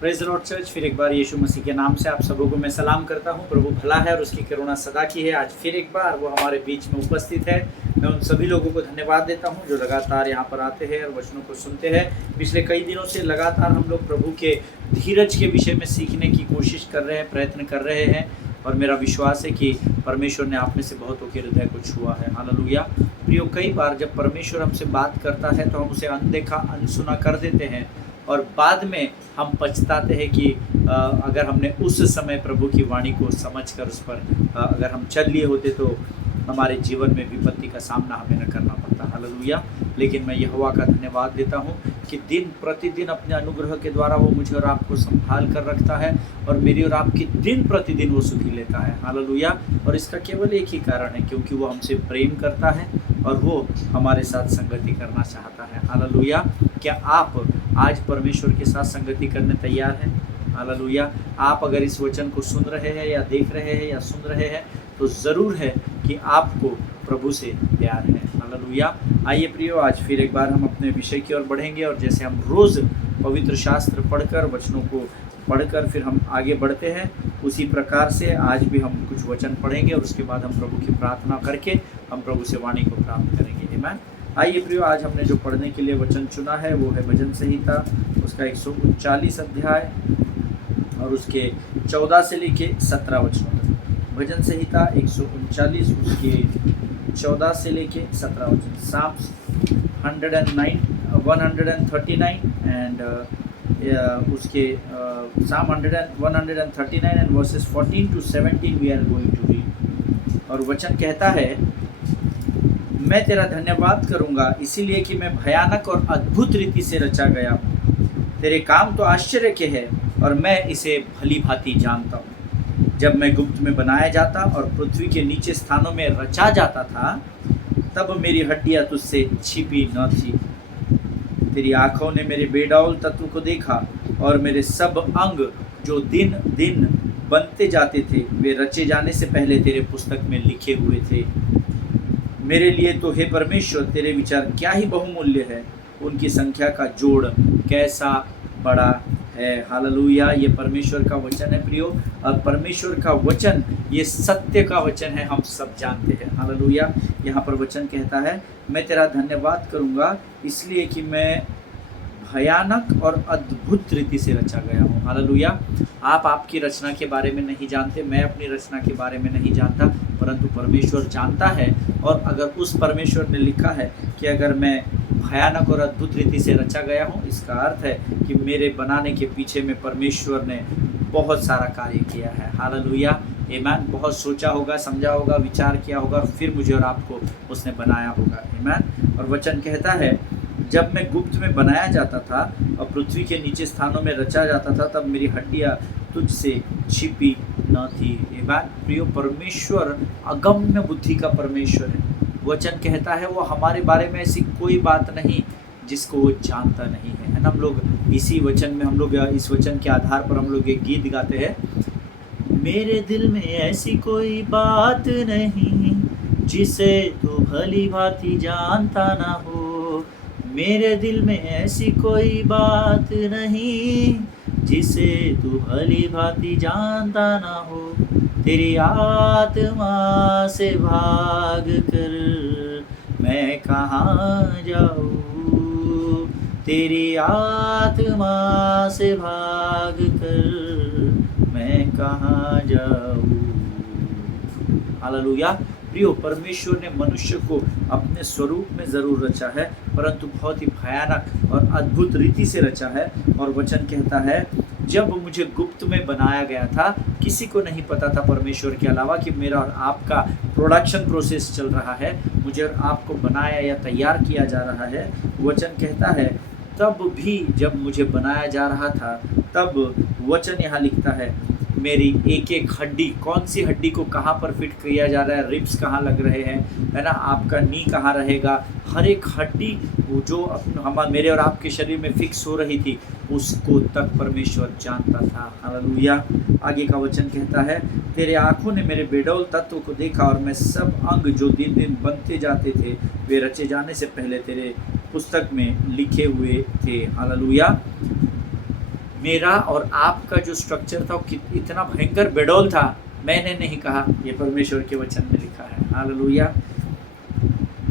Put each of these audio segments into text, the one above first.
Praise the Lord church. फिर एक बार यीशु मसीह के नाम से आप सबों को मैं सलाम करता हूँ। प्रभु भला है और उसकी करुणा सदा की है। आज फिर एक बार वो हमारे बीच में उपस्थित है। मैं उन सभी लोगों को धन्यवाद देता हूँ जो लगातार यहाँ पर आते हैं और वचनों को सुनते हैं। पिछले कई दिनों से लगातार हम लोग प्रभु के धीरज के विषय में सीखने की कोशिश कर रहे हैं, प्रयत्न कर रहे हैं, और मेरा विश्वास है कि परमेश्वर ने आप में से बहुतों के हृदय को छुआ है। हालेलुया। प्रियो, कई बार जब परमेश्वर हमसे बात करता है तो हम उसे अनदेखा अनसुना कर देते हैं और बाद में हम पछताते हैं कि अगर हमने उस समय प्रभु की वाणी को समझकर उस पर अगर हम चल लिए होते तो हमारे जीवन में विपत्ति का सामना हमें न करना पड़ता। हालेलुया। लेकिन मैं यहोवा का धन्यवाद देता हूँ कि दिन प्रतिदिन अपने अनुग्रह के द्वारा वो मुझे और आपको संभाल कर रखता है और मेरी और आपकी दिन प्रतिदिन वो सुधि लेता है। हालेलुया। और इसका केवल एक ही कारण है, क्योंकि वो हमसे प्रेम करता है और वो हमारे साथ संगति करना चाहता है। हालेलुया। क्या आप आज परमेश्वर के साथ संगति करने तैयार हैं? हालेलुया। आप अगर इस वचन को सुन रहे हैं या देख रहे हैं या सुन रहे हैं तो ज़रूर है कि आपको प्रभु से प्यार है। हालेलुया। आइए प्रियो, आज फिर एक बार हम अपने विषय की ओर बढ़ेंगे और जैसे हम रोज़ पवित्र शास्त्र पढ़कर, वचनों को पढ़कर फिर हम आगे बढ़ते हैं, उसी प्रकार से आज भी हम कुछ वचन पढ़ेंगे और उसके बाद हम प्रभु की प्रार्थना करके हम प्रभु से वाणी को प्राप्त करेंगे। आमीन। आइए प्रियो, आज हमने जो पढ़ने के लिए वचन चुना है वो है भजन संहिता, उसका 139 अध्याय और उसके 14 से लेके 17 वचनों तक। भजन संहिता 139 उसके 14 से लेके 17 वचन। साम्स 139 एंड उसके psalm 139 and verses 14 to 17 we are going to read. और वचन कहता है, मैं तेरा धन्यवाद करूंगा इसीलिए कि मैं भयानक और अद्भुत रीति से रचा गया हूँ। तेरे काम तो आश्चर्य के हैं और मैं इसे भली भांति जानता हूँ। जब मैं गुप्त में बनाया जाता और पृथ्वी के नीचे स्थानों में रचा जाता था, तब मेरी हड्डियां तुझसे छिपी न थी। तेरी आंखों ने मेरे बेडौल तत्व को देखा और मेरे सब अंग जो दिन दिन बनते जाते थे वे रचे जाने से पहले तेरे पुस्तक में लिखे हुए थे। मेरे लिए तो हे परमेश्वर तेरे विचार क्या ही बहुमूल्य है, उनकी संख्या का जोड़ कैसा बड़ा है। हालेलुया। ये परमेश्वर का वचन है प्रियो, और परमेश्वर का वचन ये सत्य का वचन है, हम सब जानते हैं। हालेलुया। यहाँ पर वचन कहता है, मैं तेरा धन्यवाद करूँगा इसलिए कि मैं भयानक और अद्भुत रीति से रचा गया हूँ। हालेलुया। आप आपकी रचना के बारे में नहीं जानते, मैं अपनी रचना के बारे में नहीं जानता, परंतु परमेश्वर जानता है। और अगर उस परमेश्वर ने लिखा है कि अगर मैं भयानक और अद्भुत रीति से रचा गया हूँ, इसका अर्थ है कि मेरे बनाने के पीछे में परमेश्वर ने बहुत सारा कार्य किया है। हालेलुया। आमीन। बहुत सोचा होगा, समझा होगा, विचार किया होगा और फिर मुझे और आपको उसने बनाया होगा। आमीन। और वचन कहता है, जब मैं गुप्त में बनाया जाता था और पृथ्वी के नीचे स्थानों में रचा जाता था, तब मेरी हड्डियां तुझसे छिपी न थी। आमीन। प्रियो, परमेश्वर अगम्य बुद्धि का परमेश्वर है। वचन कहता है वो हमारे बारे में ऐसी कोई बात नहीं जिसको वो जानता नहीं है ना। हम लोग इसी वचन में, हम लोग इस वचन के आधार पर हम लोग एक गीत गाते हैं, मेरे दिल में ऐसी कोई बात नहीं जिसे तू भली भांति जानता ना हो। मेरे दिल में ऐसी कोई बात नहीं जिसे तू भली भांति जानता ना हो। तेरी आत्मा से भाग कर मैं कहाँ जाऊँ, तेरी आत्मा से भाग कर मैं कहाँ जाऊँ। हालेलुया। प्रियो, परमेश्वर ने मनुष्य को अपने स्वरूप में ज़रूर रचा है, परंतु बहुत ही भयानक और अद्भुत रीति से रचा है। और वचन कहता है, जब मुझे गुप्त में बनाया गया था, किसी को नहीं पता था परमेश्वर के अलावा कि मेरा और आपका प्रोडक्शन प्रोसेस चल रहा है, मुझे और आपको बनाया या तैयार किया जा रहा है। वचन कहता है, तब भी जब मुझे बनाया जा रहा था, तब वचन यहाँ लिखता है, मेरी एक एक हड्डी, कौन सी हड्डी को कहाँ पर फिट किया जा रहा है, रिब्स कहाँ लग रहे हैं, है ना, आपका नी कहाँ रहेगा, हर एक हड्डी जो मेरे और आपके शरीर में फिक्स हो रही थी, उसको तक परमेश्वर जानता था। हालेलुया। आगे का वचन कहता है, तेरे आँखों ने मेरे बेडौल तत्व को देखा और मैं सब अंग जो दिन दिन बनते जाते थे वे रचे जाने से पहले तेरे पुस्तक में लिखे हुए थे। हालेलुया। मेरा और आपका जो स्ट्रक्चर था वो इतना भयंकर बेडौल था, मैंने नहीं कहा, ये परमेश्वर के वचन में लिखा है। हालेलुया।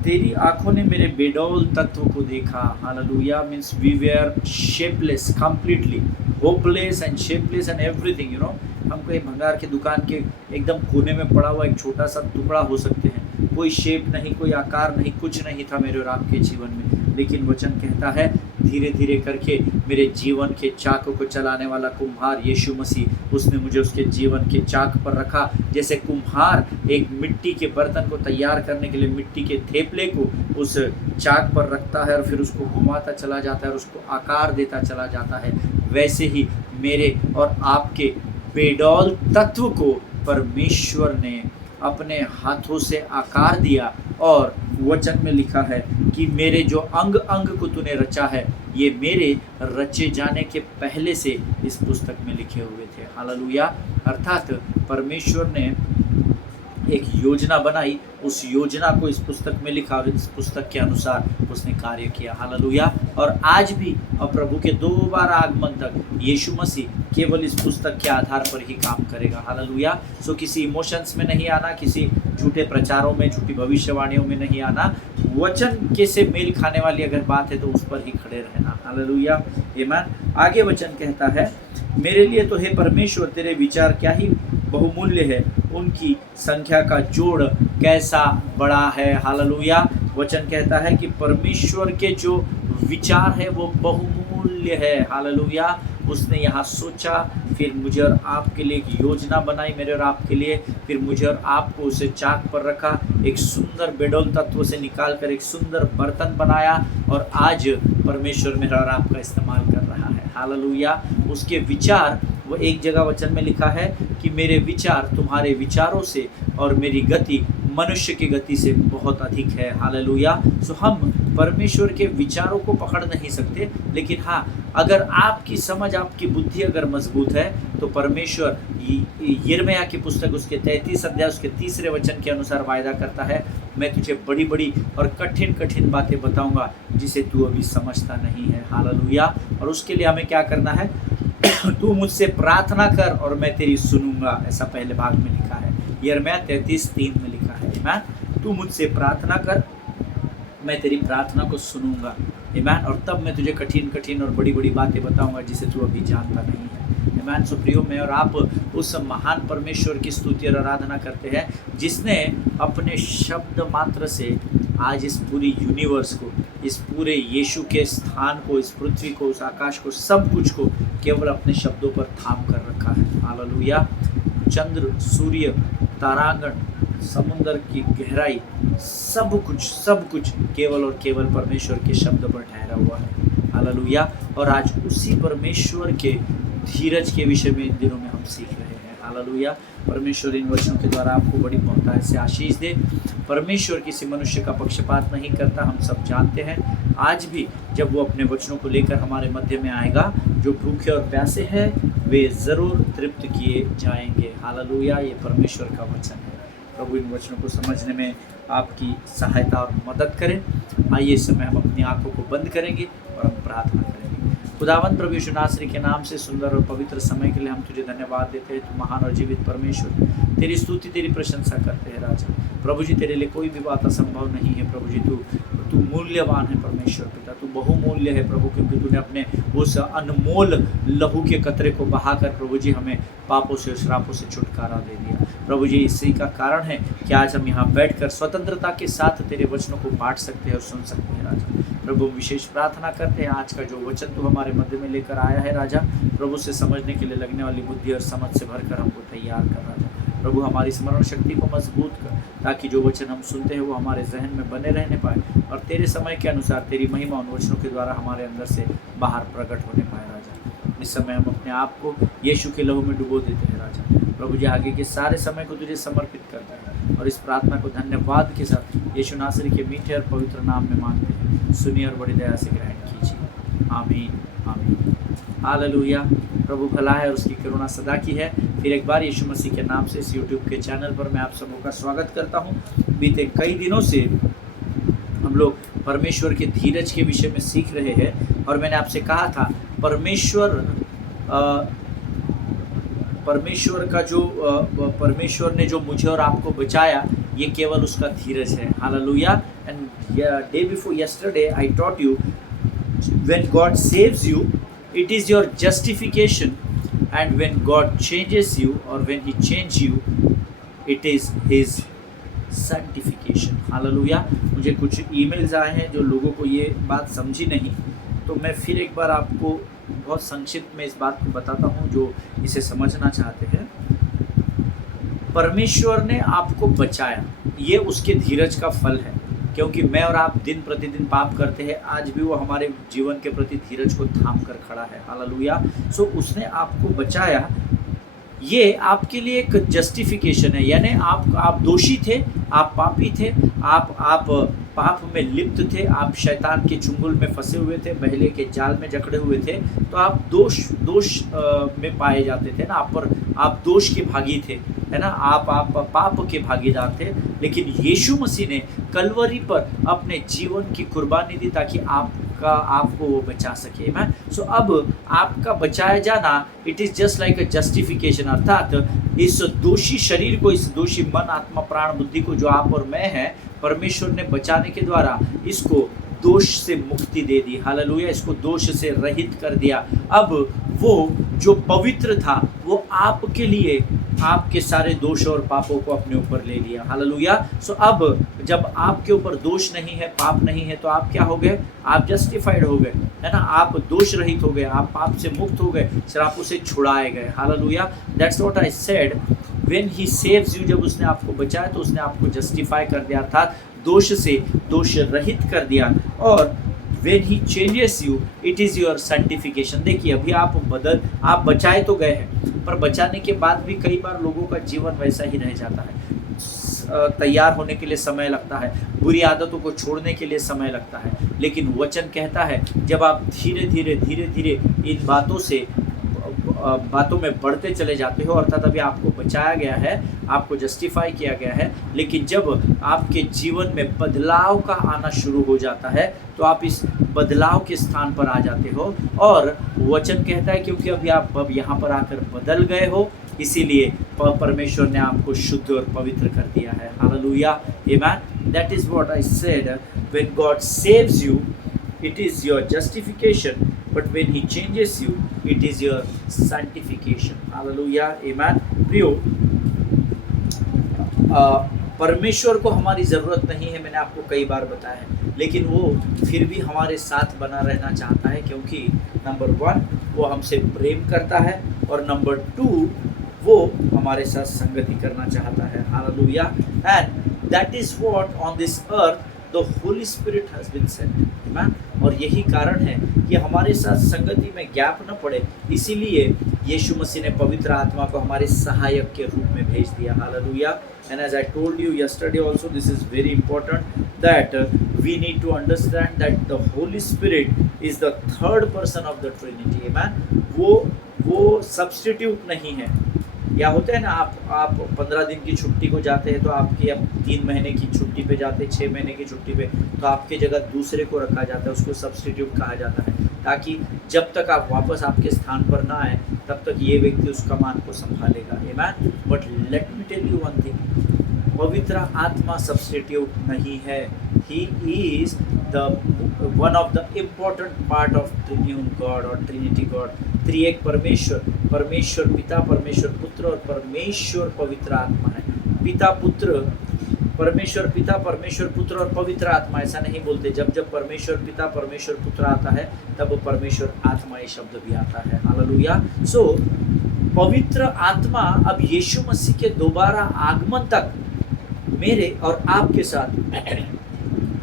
तेरी आंखों ने मेरे बेडौल तत्व को देखा। Hallelujah. Means we were shapeless, completely hopeless and shapeless and everything, you know. हम कहीं भंगार की दुकान के एकदम कोने में पड़ा हुआ एक छोटा सा टुकड़ा हो सकते हैं, कोई शेप नहीं, कोई आकार नहीं, कुछ नहीं था मेरे और आपके जीवन में। लेकिन वचन कहता है धीरे धीरे करके मेरे जीवन के चाक को चलाने वाला कुम्हार यीशु मसीह, उसने मुझे उसके जीवन के चाक पर रखा। जैसे कुम्हार एक मिट्टी के बर्तन को तैयार करने के लिए मिट्टी के थेपले को उस चाक पर रखता है और फिर उसको घुमाता चला जाता है और उसको आकार देता चला जाता है, वैसे ही मेरे और आपके बेडौल तत्व को परमेश्वर ने अपने हाथों से आकार दिया। और वचन में लिखा है कि मेरे जो अंग अंग को तूने रचा है, ये मेरे रचे जाने के पहले से इस पुस्तक में लिखे हुए थे। हालेलुया। अर्थात परमेश्वर ने एक योजना बनाई, उस योजना को इस पुस्तक में लिखा और इस पुस्तक के अनुसार उसने कार्य किया। हालेलुया। और आज भी और प्रभु के दोबारा आगमन तक यीशु मसीह केवल इस पुस्तक के आधार पर ही काम करेगा। हालेलुया। सो किसी इमोशंस में नहीं आना, किसी झूठे प्रचारों में, झूठी भविष्यवाणियों में नहीं आना, वचन के से मेल खाने वाली अगर बात है तो उस पर ही खड़े रहना। हालेलुया। आमीन। आगे वचन कहता है मेरे लिए तो हे परमेश्वर तेरे विचार क्या ही बहुमूल्य है, उनकी संख्या का जोड़ कैसा बड़ा है। हालेलुया। वचन कहता है कि परमेश्वर के जो विचार है वो बहुमूल्य है। हालेलुया। उसने यहाँ सोचा, फिर मुझे और आपके लिए एक योजना बनाई, मेरे और आपके लिए, फिर मुझे और आपको उसे चाक पर रखा, एक सुंदर बेडौल तत्व से निकाल कर एक सुंदर बर्तन बनाया और आज परमेश्वर मेरा और आपका इस्तेमाल कर रहा है। हालेलुया। उसके विचार, वो एक जगह वचन में लिखा है कि मेरे विचार तुम्हारे विचारों से और मेरी गति मनुष्य की गति से बहुत अधिक है। हालेलुया। सो हम परमेश्वर के विचारों को पकड़ नहीं सकते, लेकिन हाँ, अगर आपकी समझ, आपकी बुद्धि अगर मजबूत है तो परमेश्वर यिर्मयाह की पुस्तक उसके 33 अध्याय उसके 3 वचन के अनुसार वायदा करता है, मैं तुझे बड़ी बड़ी और कठिन कठिन बातें बताऊंगा जिसे तू अभी समझता नहीं है। हालेलुया। और उसके लिए हमें क्या करना है? तू मुझसे प्रार्थना कर और मैं तेरी सुनूंगा, ऐसा पहले भाग में लिखा है, यिर्मयाह 33:3 में लिखा है। आमीन। तू मुझसे प्रार्थना कर, मैं तेरी प्रार्थना को सुनूंगा। आमीन। और तब मैं तुझे कठिन कठिन और बड़ी बड़ी बातें बताऊंगा जिसे तू अभी जानता नहीं है। आमीन। सो प्रियो, मैं और आप उस महान परमेश्वर की स्तुति और आराधना करते हैं जिसने अपने शब्द मात्र से आज इस पूरी यूनिवर्स को, इस पूरे यीशु के स्थान को, इस पृथ्वी को, उस आकाश को, सब कुछ को केवल अपने शब्दों पर थाम कर रखा है। हालेलुया। चंद्र, सूर्य, तारागण, समुद्र की गहराई, सब कुछ केवल और केवल परमेश्वर के शब्द पर ठहरा हुआ है। हालेलुया। और आज उसी परमेश्वर के धीरज के विषय में इन दिनों में हम सीख रहे हैं। हालेलुया। परमेश्वर इन वचनों के द्वारा आपको बड़ी बहुतायत से आशीष दे। परमेश्वर किसी मनुष्य का पक्षपात नहीं करता, हम सब जानते हैं। आज भी जब वो अपने वचनों को लेकर हमारे मध्य में आएगा, जो भूखे और प्यासे हैं वे ज़रूर तृप्त किए जाएंगे। हालेलुया। ये परमेश्वर का वचन है। प्रभु इन वचनों को समझने में आपकी सहायता और मदद करें। आइए इस समय हम अपनी आंखों को बंद करेंगे और हम प्रार्थना करेंगे। खुदावंद प्रभु यीशु नासरी के नाम से सुंदर और पवित्र समय के लिए हम तुझे धन्यवाद देते हैं। तू महान और जीवित परमेश्वर, तेरी स्तुति, तेरी प्रशंसा करते हैं राजा। प्रभु जी, तेरे लिए कोई भी बात असंभव नहीं है। प्रभु जी, तू मूल्यवान है परमेश्वर पिता, तू बहुमूल्य है प्रभु, क्योंकि तूने अपने उस अनमोल लहू के कतरे को बहाकर प्रभु जी हमें पापों से, श्रापों से छुटकारा दे दिया। प्रभु जी, इसी का कारण है कि आज हम यहाँ बैठकर स्वतंत्रता के साथ तेरे वचनों को बांट सकते हैं और सुन सकते हैं राजा। प्रभु, विशेष प्रार्थना करते हैं आज का जो वचन तू हमारे मध्य में लेकर आया है राजा, प्रभु से समझने के लिए लगने वाली बुद्धि और समझ से भरकर हमको तैयार कर राजा। प्रभु, हमारी स्मरण शक्ति को मजबूत कर, ताकि जो वचन हम सुनते हैं वो हमारे जहन में बने रहने पाए और तेरे समय के अनुसार तेरी महिमा उन वचनों के द्वारा हमारे अंदर से बाहर प्रकट होने पाए राजा। इस समय हम अपने आप को यीशु के लहू में डुबो देते हैं राजा। प्रभु जी, आगे के सारे समय को तुझे समर्पित करते हैं और इस प्रार्थना को धन्यवाद के साथ यीशु नासरी के मीठे और पवित्र नाम में मांगते हैं। सुनिए और बड़ी दया से ग्रहण कीजिए। आमीन, आमीन। हालेलुया। प्रभु भला है और उसकी करुणा सदा की है। फिर एक बार यीशु मसीह के नाम से इस यूट्यूब के चैनल पर मैं आप सबों का स्वागत करता हूँ। बीते कई दिनों से हम लोग परमेश्वर के धीरज के विषय में सीख रहे हैं और मैंने आपसे कहा था परमेश्वर परमेश्वर का जो परमेश्वर ने जो मुझे और आपको बचाया, ये केवल उसका धीरज है। Hallelujah. And day before yesterday I taught you, when God saves you, it is your justification, and when God changes you, or when he change you, it is his sanctification. Hallelujah. मुझे कुछ emails आए हैं जो लोगों को ये बात समझी नहीं, तो मैं फिर एक बार आपको बहुत संक्षिप्त में इस बात को बताता हूँ जो इसे समझना चाहते हैं। परमेश्वर ने आपको बचाया, ये उसके धीरज का फल है, क्योंकि मैं और आप दिन प्रतिदिन पाप करते हैं, आज भी वो हमारे जीवन के प्रति धीरज को थाम कर खड़ा है। हालेलुया। सो उसने आपको बचाया, ये आपके लिए एक जस्टिफिकेशन है, यानी आप दोषी थे, आप पापी थे, आप पाप में लिप्त थे, आप शैतान के चुंगल में फंसे हुए थे, बहले के जाल में जकड़े हुए थे, तो आप दोष में पाए जाते थे ना, आप दोष के भागी थे, है ना, आप पाप के भागीदार थे। लेकिन यीशु मसीह ने कलवरी पर अपने जीवन की कुर्बानी दी ताकि आपको वो बचा सके। मैं सो अब आपका बचाया जाना, it is just like a justification, अर्थात इस दोषी शरीर को, इस दोषी मन, आत्मा, प्राण, बुद्धि को जो आप और मैं हैं, परमेश्वर ने बचाने के द्वारा इसको दोष से मुक्ति दे दी। हालेलुया। इसको दोष से रहित कर दिया। अब वो जो पवित्र था वो आपके लिए आपके सारे दोष और पापों को अपने ऊपर ले लिया। हालेलुया। सो अब जब आपके ऊपर दोष नहीं है, पाप नहीं है, तो आप क्या हो गए? आप जस्टिफाइड हो गए, है ना, आप दोष रहित हो गए, आप पाप से मुक्त हो गए, श्रापों से छुड़ाए गए। Hallelujah. That's what I said, when he saves you, जब उसने आपको बचाया तो उसने आपको जस्टिफाई कर दिया, अर्थात दोष से दोष रहित कर दिया। और when he changes you, it is your sanctification। देखिए अभी आप बचाए तो गए हैं, पर बचाने के बाद भी कई बार लोगों का जीवन वैसा ही रह जाता है। तैयार होने के लिए समय लगता है, बुरी आदतों को छोड़ने के लिए समय लगता है, लेकिन वचन कहता है जब आप धीरे धीरे इन बातों में बढ़ते चले जाते हो, अर्थात अभी आपको बचाया गया है, आपको जस्टिफाई किया गया है, लेकिन जब आपके जीवन में बदलाव का आना शुरू हो जाता है तो आप इस बदलाव के स्थान पर आ जाते हो। और वचन कहता है क्योंकि अभी आप अब यहाँ पर आकर बदल गए हो, इसीलिए परमेश्वर ने आपको शुद्ध और पवित्र कर दिया है। Hallelujah. Amen. That is what I said, when God saves you, it is your justification, but when he changes you, it is your sanctification. Hallelujah. Amen. प्रियो, परमेश्वर को हमारी ज़रूरत नहीं है, मैंने आपको कई बार बताया है, लेकिन वो फिर भी हमारे साथ बना रहना चाहता है, क्योंकि नंबर 1 वो हमसे प्रेम करता है, और नंबर 2 वो हमारे साथ संगति करना चाहता है। Hallelujah. And that is what on this earth The Holy Spirit has been sent, amen? और यही कारण है कि हमारे साथ संगति में गैप न पड़े, इसीलिए यीशु मसीह ने पवित्र आत्मा को हमारे सहायक के रूप में भेज दिया। Hallelujah. And as I told you yesterday also, this is very important that we need to understand that the Holy Spirit is the third person of the Trinity, amen? वो substitute नहीं है। या होते हैं ना, आप 15 दिन की छुट्टी को जाते हैं तो आपकी अब 3 महीने की छुट्टी पे जाते हैं, 6 महीने की छुट्टी पे, तो आपकी जगह दूसरे को रखा जाता है, उसको सब्स्टिट्यूट कहा जाता है, ताकि जब तक आप वापस आपके स्थान पर ना आए तब तक ये व्यक्ति उस कमान को संभालेगा। Amen. But let me tell you one thing, पवित्र आत्मा सब्स्टिट्यूट नहीं है। He is the one of the important part of triune God और ट्रिनिटी गॉड। त्रिएक परमेश्वर, परमेश्वर पिता, परमेश्वर पुत्र और परमेश्वर पवित्र आत्मा है। पिता पुत्र, परमेश्वर पिता, परमेश्वर पुत्र और पवित्र आत्मा, ऐसा नहीं बोलते। जब परमेश्वर पिता, परमेश्वर पुत्र आता है तब परमेश्वर आत्मा ये शब्द भी आता है। हालेलुया। सो पवित्र आत्मा अब यीशु मसीह के दोबारा आगमन तक मेरे और आपके साथ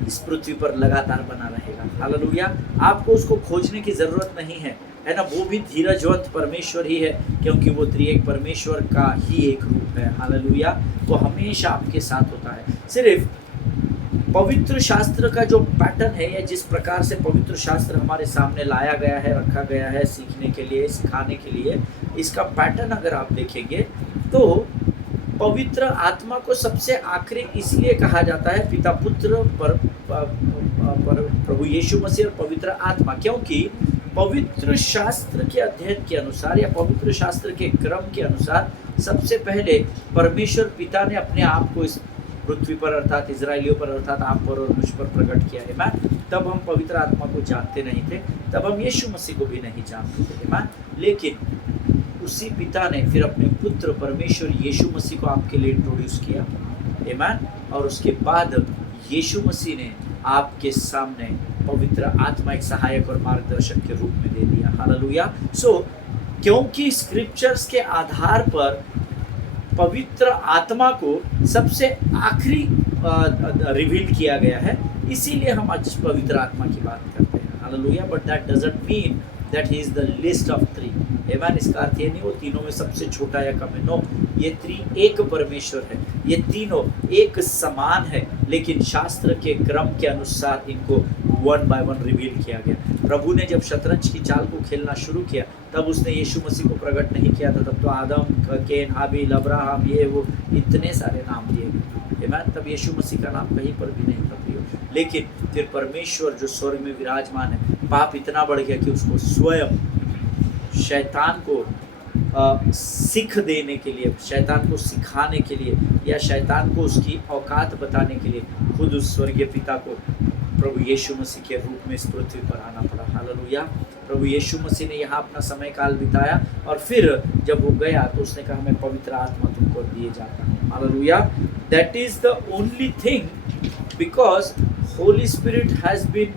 इस पृथ्वी पर लगातार बना रहेगा। हालेलुया। आपको उसको खोजने की जरूरत नहीं है ना, वो भी धीरजवंत परमेश्वर ही है, क्योंकि वो त्रिएक परमेश्वर का ही एक रूप है। हालेलुया। वो हमेशा आपके साथ होता है। सिर्फ पवित्र शास्त्र का जो पैटर्न है, या जिस प्रकार से पवित्र शास्त्र हमारे सामने लाया गया है, रखा गया है सीखने के लिए, सिखाने के लिए, इसका पैटर्न अगर आप देखेंगे तो पवित्र आत्मा को सबसे आखिरी इसलिए कहा जाता है पिता पुत्र पर प्रभु यीशु मसीह और पवित्र आत्मा, क्योंकि पवित्र शास्त्र के अध्ययन के अनुसार या पवित्र शास्त्र के क्रम के अनुसार सबसे पहले परमेश्वर पिता ने अपने आप को इस पृथ्वी पर अर्थात इजराइलियों पर अर्थात आप पर और मुझ पर प्रकट किया है मैन। तब हम पवित्र आत्मा को जानते नहीं थे, तब हम यीशु मसीह को भी नहीं जानते थे मैन। लेकिन उसी पिता ने फिर अपने पुत्र परमेश्वर यीशु मसीह को आपके लिए इंट्रोड्यूस किया आमीन। और उसके बाद यीशु मसीह ने आपके सामने पवित्र आत्मा एक सहायक और मार्गदर्शक के रूप में दे दिया। हालेलुया। सो क्योंकि स्क्रिप्चर्स के आधार पर पवित्र आत्मा को सबसे आखिरी रिवील किया गया है, इसीलिए हम आज पवित्र आत्मा की बात करते हैं। Hallelujah. But that doesn't mean that he is the list of three आमीन। इसका अर्थ ये नहीं वो तीनों में सबसे छोटा या कम है, नो। ये एक परमेश्वर है, ये तीनों एक समान है, लेकिन शास्त्र के क्रम के अनुसार इनको वन बाय वन रिवील किया गया। प्रभु ने जब शतरंज की चाल को खेलना शुरू किया तब उसने यीशु मसीह को प्रकट नहीं किया था। तब तो आदम, केन, हाबिल, अब्राहम, ये वो इतने सारे नाम दिए गए आमीन। तब यीशु मसीह का नाम कहीं पर भी नहीं था प्रियो। लेकिन फिर परमेश्वर जो स्वर्ग में विराजमान है, पाप इतना बढ़ गया कि उसको स्वयं शैतान को सीख देने के लिए, शैतान को सिखाने के लिए या शैतान को उसकी औकात बताने के लिए खुद उस स्वर्गीय पिता को प्रभु यीशु मसीह के रूप में इस पृथ्वी पर आना पड़ा। हालेलुया। प्रभु यीशु मसीह ने यहाँ अपना समय काल बिताया और फिर जब वो गया तो उसने कहा मैं पवित्र आत्मा तुमको दिए जाता हूँ। Hallelujah. That is the only thing because holy spirit has been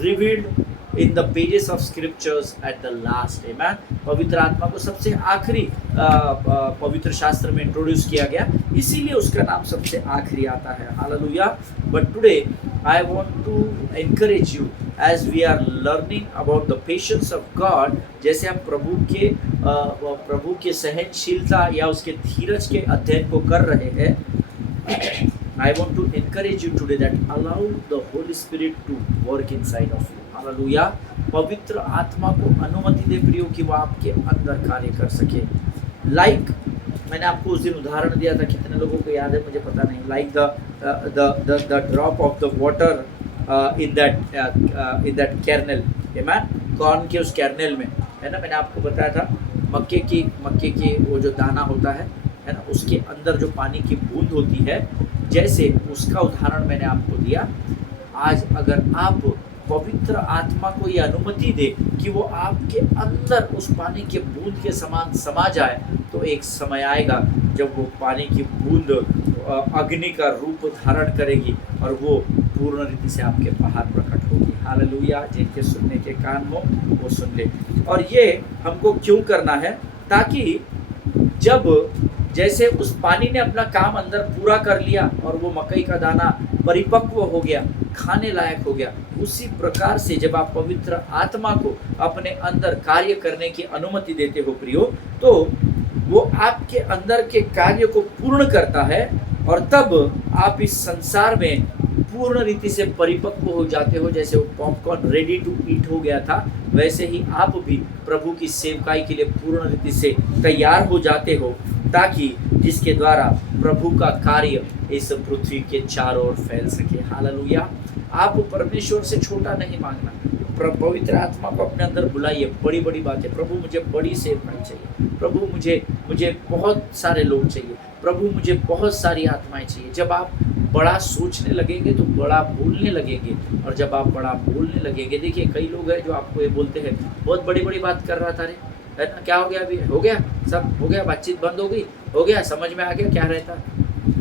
revealed in the pages of scriptures at the last amen। पवित्र आत्मा को सबसे आखिरी पवित्र शास्त्र में इंट्रोड्यूस किया गया, इसीलिए उसका नाम सबसे आखिरी आता है। Hallelujah. But today I want to encourage you as we are learning about the patience of God. जैसे हम प्रभु के सहनशीलता या उसके धीरज के अध्ययन को कर रहे हैं, I want to encourage you today that allow the Holy Spirit to work inside of you। Hallelujah. पवित्र आत्मा को अनुमति दे प्रियो कि वो आपके अंदर कार्य कर सके। लाइक मैंने आपको उस दिन उदाहरण दिया था, कितने लोगों को याद है मुझे पता नहीं। Like the drop of the water in that kernel आमीन। कॉर्न के उस कैरनल में है ना, मैंने आपको बताया था मक्के की वो जो दाना होता है ना, उसके अंदर जो पानी की बूंद होती है, जैसे उसका उदाहरण मैंने आपको दिया। आज अगर आप पवित्र आत्मा को ये अनुमति दे कि वो आपके अंदर उस पानी के बूंद के समान समा जाए, तो एक समय आएगा जब वो पानी की बूंद अग्नि का रूप धारण करेगी और वो पूर्ण रीति से आपके बाहर प्रकट होगी। हालेलुया। जिनके सुनने के कान हो वो सुन ले। और ये हमको क्यों करना है? ताकि जब जैसे उस पानी ने अपना काम अंदर पूरा कर लिया और वो मकई का दाना परिपक्व हो गया, खाने लायक हो गया, उसी प्रकार से जब आप पवित्र आत्मा को अपने अंदर कार्य करने की अनुमति देते हो प्रियो, तो वो आपके अंदर के कार्य को पूर्ण करता है और तब आप इस संसार में पूर्ण रीति से परिपक्व हो जाते हो। जैसे वो पॉपकॉर्न रेडी टू ईट हो गया था, वैसे ही आप भी प्रभु की सेवकाई के लिए पूर्ण रीति से तैयार हो जाते हो, ताकि जिसके द्वारा प्रभु का कार्य इस पृथ्वी के चारों ओर फैल सके। हालेलुया। आप परमेश्वर से छोटा नहीं मांगना, पवित्र आत्मा को अपने अंदर बुलाइए। बड़ी बड़ी बातें, प्रभु मुझे बड़ी सेवकाई चाहिए, प्रभु मुझे बहुत सारे लोग चाहिए, प्रभु मुझे बहुत सारी आत्माएं चाहिए। जब आप बड़ा सोचने लगेंगे तो बड़ा बोलने लगेंगे, और जब आप बड़ा बोलने लगेंगे, देखिए कई लोग हैं जो आपको ये बोलते हैं बहुत बड़ी बड़ी बात कर रहा था रे, है ना, क्या हो गया अभी, हो गया सब हो गया, बातचीत बंद हो गई, हो गया, समझ में आ गया क्या रहता।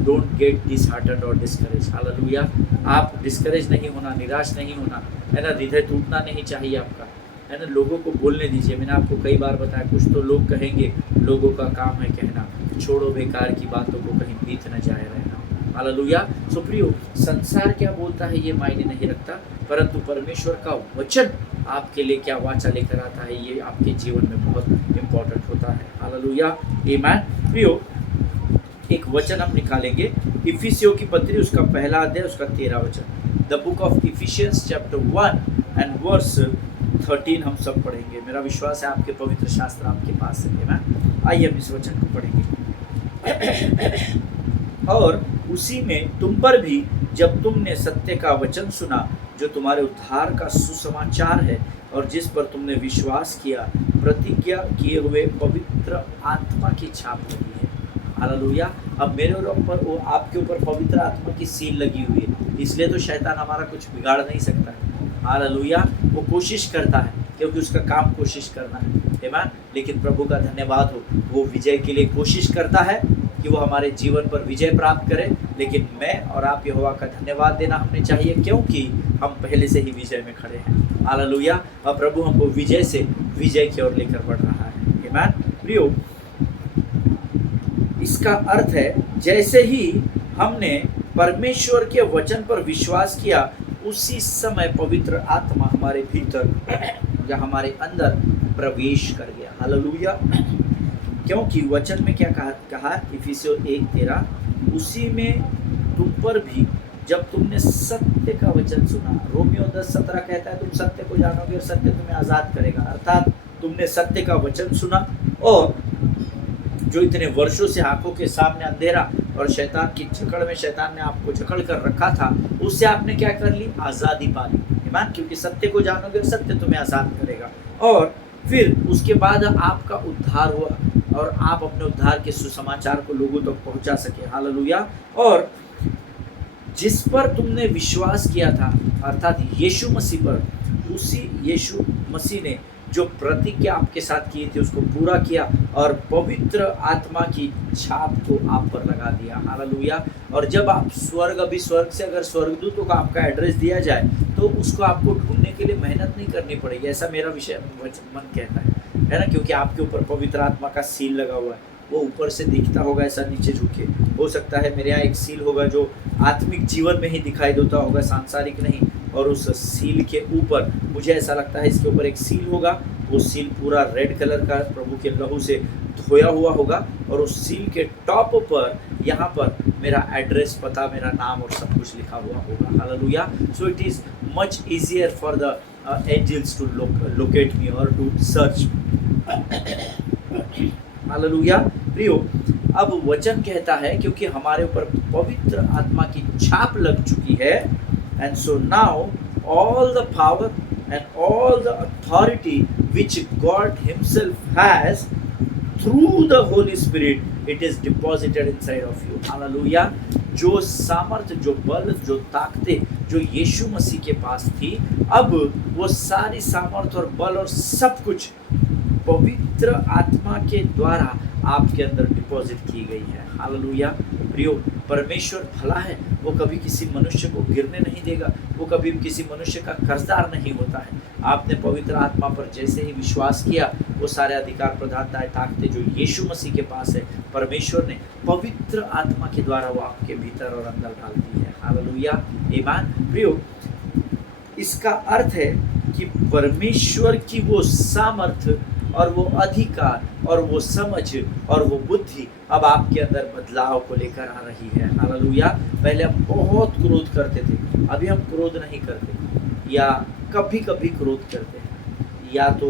डोंट गेट डिसहार्टेंड और डिस्करेज। हालेलुया। आप डिस्करेज नहीं होना, निराश नहीं होना, है ना, हृदय टूटना नहीं चाहिए आपका, है ना। लोगों को बोलने दीजिए। मैंने आपको कई बार बताया, कुछ तो लोग कहेंगे, लोगों का काम है कहना, छोड़ो बेकार की बातों को, कहीं बीत न जाए रहना। हालेलुया। सो प्रियो, संसार क्या बोलता है ये मायने नहीं रखता, परंतु परमेश्वर का वचन आपके लिए क्या वाचा लेकर आता है, ये आपके जीवन में बहुत इम्पोर्टेंट होता है। हालेलुया। आमीन। प्रियो, एक वचन हम निकालेंगे, इफिसियों की पत्री उसका पहला अध्याय उसका 13 वचन। The book of Ephesians chapter 1 and verse 13 हम सब पढ़ेंगे। मेरा विश्वास है आपके पवित्र शास्त्र आपके पास है। आइए हम इस वचन को पढ़ेंगे। और उसी में तुम पर भी, जब तुमने सत्य का वचन सुना जो तुम्हारे उद्धार का सुसमाचार है, और जिस पर तुमने विश्वास किया, प्रतिज्ञा किए हुए पवित्र आत्मा की छाप लगी है। हालेलुया। अब मेरे ऊपर, वो आपके ऊपर पवित्र आत्मा की सील लगी हुई है, इसलिए तो शैतान हमारा कुछ बिगाड़ नहीं सकता है। हालेलुया। वो कोशिश करता है क्योंकि उसका काम कोशिश करना है, आमीन। लेकिन प्रभु का धन्यवाद हो, वो विजय के लिए कोशिश करता है कि वो हमारे जीवन पर विजय प्राप्त करे। लेकिन मैं और आप यहोवा का धन्यवाद देना हमें चाहिए, क्योंकि हम पहले से ही विजय में खड़े हैं। हालेलुया। और प्रभु हमको विजय से विजय की ओर लेकर बढ़ रहा है, आमीन। प्रियो, इसका अर्थ है जैसे ही हमने परमेश्वर के वचन पर विश्वास किया, उसी समय पवित्र आत्मा हमारे भीतर या हमारे अंदर प्रवेश कर गया। हालेलुया। क्योंकि वचन में क्या कहा इफिसियों 1:13, उसी में तुम पर भी जब तुमने सत्य का वचन सुना। रोमियो 10:17 कहता है तुम सत्य को जानोगे और सत्य तुम्हें आज़ाद करेगा। अर्थात तुमने सत्य का वचन सुना, और जो इतने वर्षों से आंखों के सामने अंधेरा और शैतान की जकड़ में शैतान ने आपको जकड़ कर रखा था, उससे आपने क्या कर ली? आज़ादी पा ली, ईमान। क्योंकि सत्य को जानोगे और सत्य तुम्हें आज़ाद करेगा। और फिर उसके बाद आपका उद्धार हुआ और आप अपने उद्धार के सुसमाचार को लोगों तक पहुंचा सके। हालेलुया। और जिस पर तुमने विश्वास किया था, अर्थात यीशु मसीह पर, उसी यीशु मसीह ने जो प्रतिज्ञा आपके साथ की थी उसको पूरा किया और पवित्र आत्मा की छाप को आप पर लगा दिया। हालेलुया। और जब आप अभी स्वर्ग से अगर स्वर्गदूतों को आपका एड्रेस दिया जाए तो उसको आपको ढूंढने के लिए मेहनत नहीं करनी पड़ेगी, ऐसा मेरा विषय मन कहता है ना। क्योंकि आपके ऊपर पवित्र आत्मा का सील लगा हुआ है। वो ऊपर से दिखता होगा ऐसा नीचे झुके, हो सकता है मेरे यहाँ एक सील होगा जो आत्मिक जीवन में ही दिखाई देता होगा, सांसारिक नहीं। और उस सील के ऊपर मुझे ऐसा लगता है इसके ऊपर एक सील होगा, वो सील पूरा रेड कलर का प्रभु के लहू से धोया हुआ होगा, और उस सील के टॉप पर यहाँ पर मेरा एड्रेस, पता, मेरा नाम और सब कुछ लिखा हुआ होगा। Hallelujah. So it is much easier for the angels to locate me और टू सर्च। हालेलुया। प्रियो, अब वचन कहता है क्योंकि हमारे ऊपर पवित्र आत्मा की छाप लग चुकी है, and so now all the power and all the authority which God himself has through the Holy Spirit, it is deposited inside of you. Hallelujah. जो सामर्थ, जो बल, जो ताकतें जो यीशु मसीह के पास थी, अब वो सारी सामर्थ और बल और सब कुछ पवित्र आत्मा के द्वारा आपके अंदर डिपॉजिट की गई है। हालेलुया। प्रियो, परमेश्वर भला है, वो कभी किसी मनुष्य को गिरने नहीं देगा, वो कभी किसी मनुष्य का कर्जदार नहीं होता है। आपने पवित्र आत्मा पर जैसे ही विश्वास किया, वो सारे अधिकार, प्रधानताएं, ताकतें जो यीशु मसीह के पास है, परमेश्वर ने पवित्र आत्मा के द्वारा वो आपके भीतर और अंदर डाल दी है। हालेलुया। ईमान। प्रियो, इसका अर्थ है कि परमेश्वर की वो सामर्थ और वो अधिकार और वो समझ और वो बुद्धि अब आपके अंदर बदलाव को लेकर आ रही है। हालेलुया। पहले हम बहुत क्रोध करते थे, अभी हम क्रोध नहीं करते, या कभी कभी क्रोध करते हैं, या तो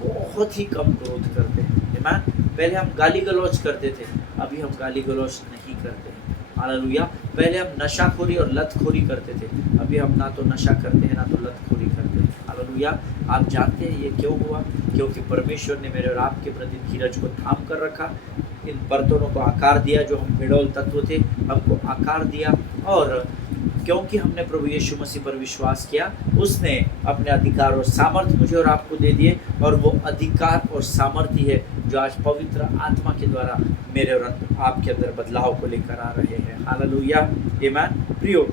बहुत ही कम क्रोध करते हैं। पहले हम गाली गलौज करते थे, अभी हम गाली गलौज नहीं करते हैं। हालेलुया। पहले हम नशाखोरी और लतखोरी करते थे, अभी हम ना तो नशा करते हैं ना तो लतखोरी करते हैं। हालेलुया। आप जानते हैं ये क्यों हुआ? क्योंकि परमेश्वर ने मेरे और आपके प्रति धीरज को थाम कर रखा, इन बर्तनों को आकार दिया, जो हम बिडौल तत्व थे हमको आकार दिया, और क्योंकि हमने प्रभु यीशु मसीह पर विश्वास किया, उसने अपने अधिकार और सामर्थ्य मुझे और आपको दे दिए, और वो अधिकार और सामर्थ्य है जो आज पवित्र आत्मा के द्वारा मेरे और आपके अंदर बदलाव को लेकर आ रहे हैं। हालेलुया। आमीन। प्रियो,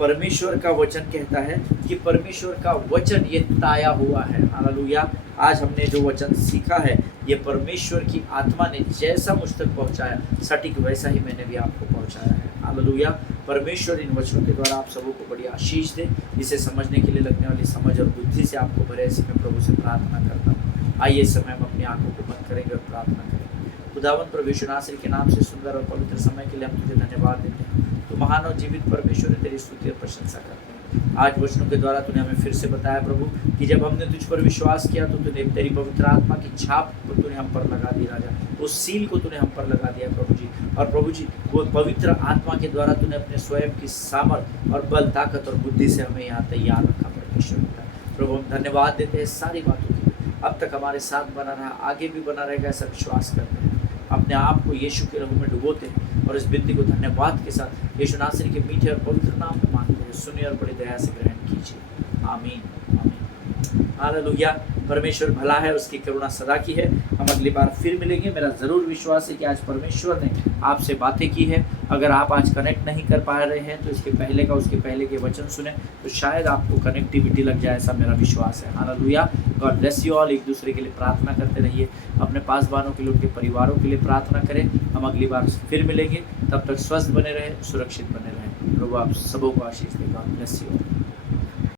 परमेश्वर का वचन कहता है कि परमेश्वर का वचन ये ताया हुआ है। हालेलुया। आज हमने जो वचन सीखा है, ये परमेश्वर की आत्मा ने जैसा मुझ तक पहुंचाया, सटीक वैसा ही मैंने भी आपको पहुंचाया है। हालेलुया। परमेश्वर इन वचनों के द्वारा आप सबों को बड़ी आशीष दे, इसे समझने के लिए लगने वाली समझ और बुद्धि से आपको भरे, ऐसे मैं प्रभु से प्रार्थना करता हूँ। आइए इस समय हम अपनी आंखों को बंद करेंगे और प्रार्थना करेंगे। खुदावंद प्रभु यीशु नासरी के नाम से सुंदर और पवित्र समय के लिए हम तुझे धन्यवाद देते हैं। तो महान और जीवित परमेश्वर तेरी स्तुति और प्रशंसा करते हैं। आज वचनों के द्वारा तूने हमें फिर से बताया प्रभु कि जब हमने तुझ पर विश्वास किया तो तूने तेरी पवित्र आत्मा की छाप को तूने हम पर लगा दी राजा, उस सील को तूने हम पर लगा दिया प्रभु जी। और प्रभु जी, वो पवित्र आत्मा के द्वारा तूने अपने स्वयं की सामर्थ और बल, ताकत और बुद्धि से हमें यहाँ तैयार रखा परमेश्वर पिता। प्रभु हम धन्यवाद देते हैं सारी बातों के लिए। अब तक हमारे साथ बना रहा, आगे भी बना रहेगा, ऐसा विश्वास करते हैं। अपने आप को यीशु के लहू में डुबोते हैं और इस विनती को धन्यवाद के साथ यीशु नासरी के मीठे और पवित्र नाम में मांगते हैं। सुनिए और बड़ी दया से ग्रहण कीजिए। आमीन आमीन। हालेलुया। परमेश्वर भला है, उसकी करुणा सदा की है। हम अगली बार फिर मिलेंगे। मेरा ज़रूर विश्वास है कि आज परमेश्वर ने आपसे बातें की है। अगर आप आज कनेक्ट नहीं कर पा रहे हैं तो इसके पहले का, उसके पहले के वचन सुने तो शायद आपको कनेक्टिविटी लग जाए, ऐसा मेरा विश्वास है। Hallelujah. God bless you all. एक दूसरे के लिए प्रार्थना करते रहिए, अपने पासवानों के लिए, उनके परिवारों के लिए प्रार्थना करें। हम अगली बार फिर मिलेंगे, तब तक स्वस्थ बने रहें, सुरक्षित बने रहें। प्रभु आप सबों को आशीष दे। God bless you all.